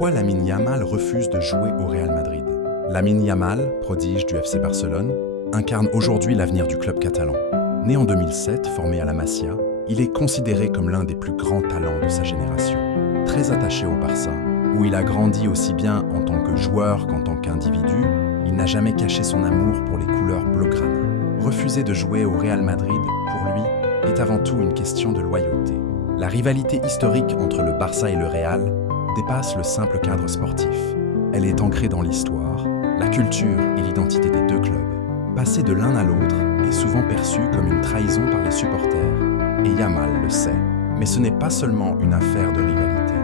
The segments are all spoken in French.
Pourquoi Lamine Yamal refuse de jouer au Real Madrid? Lamine Yamal, prodige du FC Barcelone, incarne aujourd'hui l'avenir du club catalan. Né en 2007, formé à la Masia, il est considéré comme l'un des plus grands talents de sa génération. Très attaché au Barça, où il a grandi aussi bien en tant que joueur qu'en tant qu'individu, il n'a jamais caché son amour pour les couleurs blaugrana. Refuser de jouer au Real Madrid, pour lui, est avant tout une question de loyauté. La rivalité historique entre le Barça et le Real dépasse le simple cadre sportif. Elle est ancrée dans l'histoire, la culture et l'identité des deux clubs. Passer de l'un à l'autre est souvent perçu comme une trahison par les supporters, et Yamal le sait. Mais ce n'est pas seulement une affaire de rivalité.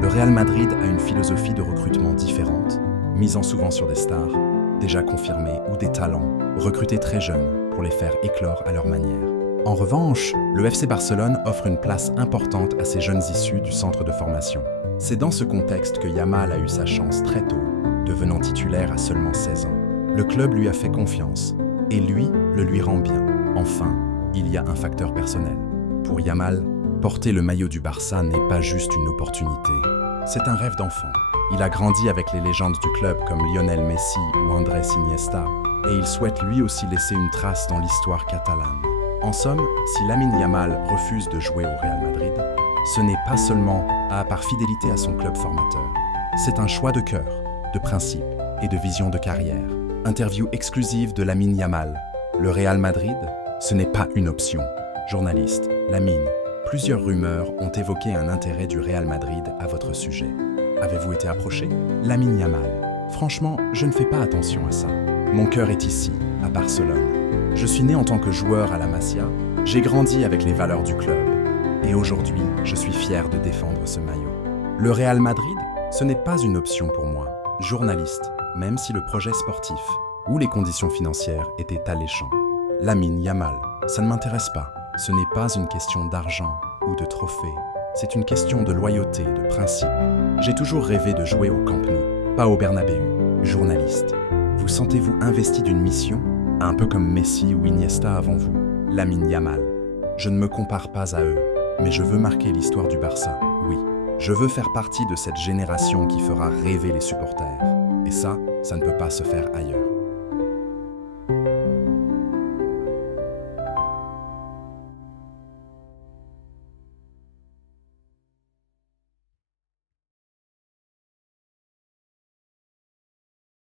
Le Real Madrid a une philosophie de recrutement différente, misant souvent sur des stars, déjà confirmés ou des talents, recrutés très jeunes pour les faire éclore à leur manière. En revanche, le FC Barcelone offre une place importante à ces jeunes issus du centre de formation. C'est dans ce contexte que Yamal a eu sa chance très tôt, devenant titulaire à seulement 16 ans. Le club lui a fait confiance, et lui le lui rend bien. Enfin, il y a un facteur personnel. Pour Yamal, porter le maillot du Barça n'est pas juste une opportunité, c'est un rêve d'enfant. Il a grandi avec les légendes du club comme Lionel Messi ou Andrés Iniesta, et il souhaite lui aussi laisser une trace dans l'histoire catalane. En somme, si Lamine Yamal refuse de jouer au Real Madrid, ce n'est pas seulement par fidélité à son club formateur. C'est un choix de cœur, de principe et de vision de carrière. Interview exclusive de Lamine Yamal. Le Real Madrid, ce n'est pas une option. Journaliste, Lamine, plusieurs rumeurs ont évoqué un intérêt du Real Madrid à votre sujet. Avez-vous été approché? Lamine Yamal. Franchement, je ne fais pas attention à ça. Mon cœur est ici, à Barcelone. Je suis né en tant que joueur à la Masia, j'ai grandi avec les valeurs du club. Et aujourd'hui, je suis fier de défendre ce maillot. Le Real Madrid, ce n'est pas une option pour moi. Journaliste, même si le projet sportif ou les conditions financières étaient alléchants. Lamine Yamal, ça ne m'intéresse pas. Ce n'est pas une question d'argent ou de trophée. C'est une question de loyauté, de principe. J'ai toujours rêvé de jouer au Camp Nou, pas au Bernabéu. Journaliste, vous sentez-vous investi d'une mission, un peu comme Messi ou Iniesta avant vous? Lamine Yamal, je ne me compare pas à eux, mais je veux marquer l'histoire du Barça, oui. Je veux faire partie de cette génération qui fera rêver les supporters. Et ça ne peut pas se faire ailleurs.